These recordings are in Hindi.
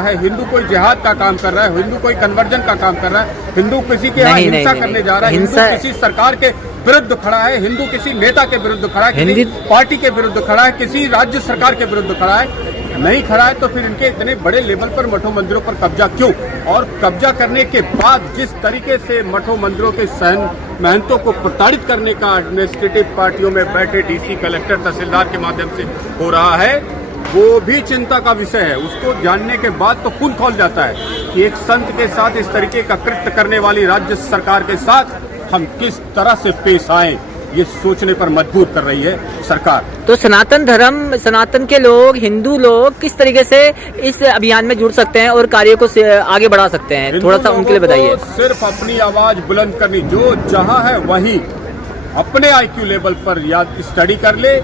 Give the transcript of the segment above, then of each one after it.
है, हिंदू कोई जिहाद का काम कर रहा है, हिंदू कोई कन्वर्जन का काम कर रहा है, हिंदू किसी के यहाँ हिंसा करने जा रहा है, हिंदू किसी सरकार के विरुद्ध खड़ा है, हिंदू किसी नेता के विरुद्ध खड़ा है, किसी पार्टी के विरुद्ध खड़ा है, किसी राज्य सरकार के विरुद्ध खड़ा है, नहीं खड़ा है, तो फिर इनके इतने बड़े लेवल पर मठों मंदिरों पर कब्जा क्यों? और कब्जा करने के बाद जिस तरीके से मठों मंदिरों के महंतों को प्रताड़ित करने का एडमिनिस्ट्रेटिव पार्टियों में बैठे डीसी, कलेक्टर, तहसीलदार के माध्यम से हो रहा है, वो भी चिंता का विषय है। उसको जानने के बाद तो खून खौल जाता है कि एक संत के साथ इस तरीके का कृत्य करने वाली राज्य सरकार के साथ हम किस तरह से पेश आए, ये सोचने पर मजबूर कर रही है सरकार। तो सनातन धर्म, सनातन के लोग, हिंदू लोग किस तरीके से इस अभियान में जुड़ सकते हैं और कार्य को आगे बढ़ा सकते हैं, थोड़ा सा उनके लिए बताइए। सिर्फ अपनी आवाज बुलंद करनी, जो जहां है वहीं अपने IQ लेवल पर याद स्टडी कर ले,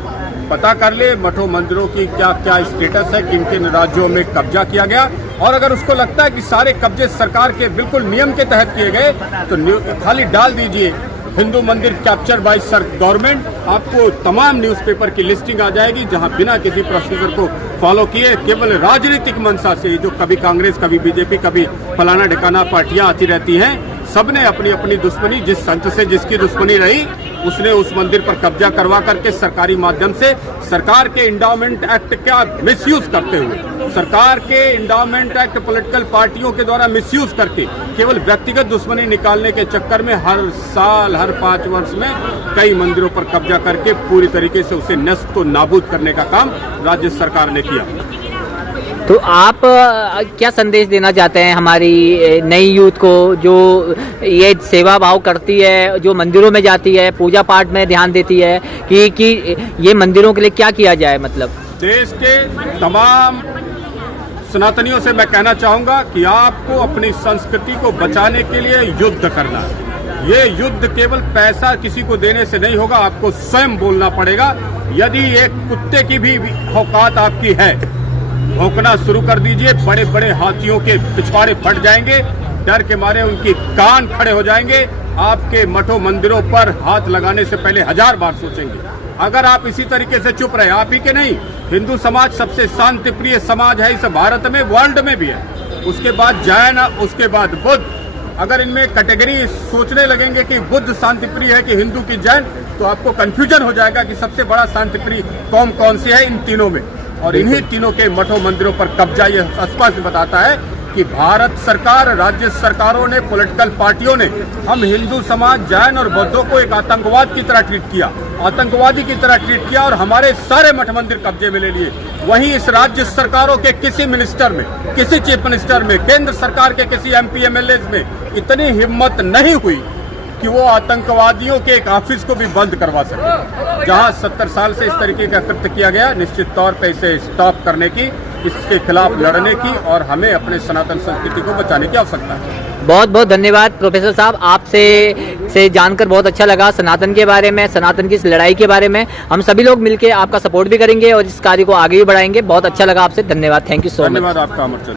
पता कर ले मठों मंदिरों की क्या क्या स्टेटस है, किन किन राज्यों में कब्जा किया गया, और अगर उसको लगता है कि सारे कब्जे सरकार के बिल्कुल नियम के तहत किए गए तो खाली डाल दीजिए हिंदू मंदिर कैप्चर बाय गवर्नमेंट, आपको तमाम न्यूज़पेपर की लिस्टिंग आ जाएगी जहां बिना किसी प्रोसीजर को फॉलो किए केवल राजनीतिक मंशा से, जो कभी कांग्रेस, कभी बीजेपी, कभी फलाना ढिकाना पार्टियां आती रहती हैं, सबने अपनी अपनी दुश्मनी, जिस संत से जिसकी दुश्मनी रही उसने उस मंदिर पर कब्जा करवा करके सरकारी माध्यम से सरकार के इंडाउमेंट एक्ट का मिसयूज करते हुए, सरकार के इंडाउमेंट एक्ट पॉलिटिकल पार्टियों के द्वारा मिसयूज करके केवल व्यक्तिगत दुश्मनी निकालने के चक्कर में हर साल, हर 5 वर्ष में कई मंदिरों पर कब्जा करके पूरी तरीके से उसे नष्ट व नाबूद करने का काम राज्य सरकार ने किया। तो आप क्या संदेश देना चाहते हैं हमारी नई यूथ को, जो ये सेवा भाव करती है, जो मंदिरों में जाती है, पूजा पाठ में ध्यान देती है, कि ये मंदिरों के लिए क्या किया जाए? मतलब देश के तमाम सनातनियों से मैं कहना चाहूंगा कि आपको अपनी संस्कृति को बचाने के लिए युद्ध करना है। ये युद्ध केवल पैसा किसी को देने से नहीं होगा, आपको स्वयं बोलना पड़ेगा। यदि एक कुत्ते की भी औकात आपकी है, भौंकना शुरू कर दीजिए, बड़े बड़े हाथियों के पिछवाड़े फट जाएंगे, डर के मारे उनकी कान खड़े हो जाएंगे, आपके मठों मंदिरों पर हाथ लगाने से पहले 1000 बार सोचेंगे। अगर आप इसी तरीके से चुप रहे, आप ही के नहीं, हिंदू समाज सबसे शांति प्रिय समाज है इस भारत में, वर्ल्ड में भी है, उसके बाद जैन, उसके बाद बुद्ध, अगर इनमें कैटेगरी सोचने लगेंगे कि बुद्ध शांति प्रिय है कि हिंदू की जैन, तो आपको कंफ्यूजन हो जाएगा कि सबसे बड़ा शांति प्रिय कौम कौन सी है इन तीनों में। और इन्हीं तीनों के मठों मंदिरों पर कब्जा ये स्पष्ट बताता है कि भारत सरकार, राज्य सरकारों ने, पॉलिटिकल पार्टियों ने हम हिंदू समाज, जैन और बौद्धों को एक आतंकवाद की तरह ट्रीट किया, आतंकवादी की तरह ट्रीट किया और हमारे सारे मठ मंदिर कब्जे में ले लिए। वहीं इस राज्य सरकारों के किसी मिनिस्टर में, किसी चीफ मिनिस्टर में, केंद्र सरकार के किसी MP MLAs में इतनी हिम्मत नहीं हुई कि वो आतंकवादियों के एक ऑफिस को भी बंद करवा सके। जहां 70 साल से इस तरीके का कृत्य किया गया, निश्चित तौर पे इसे स्टॉप करने की, इसके खिलाफ लड़ने की और हमें अपने सनातन संस्कृति को बचाने की आवश्यकता है। बहुत बहुत धन्यवाद प्रोफेसर साहब, आपसे जानकर बहुत अच्छा लगा सनातन के बारे में, सनातन की इस लड़ाई के बारे में। हम सभी लोग मिलकर आपका सपोर्ट भी करेंगे और इस कार्य को आगे भी बढ़ाएंगे। बहुत अच्छा लगा आपसे, धन्यवाद, थैंक यू सो मच। धन्यवाद आपका अमर।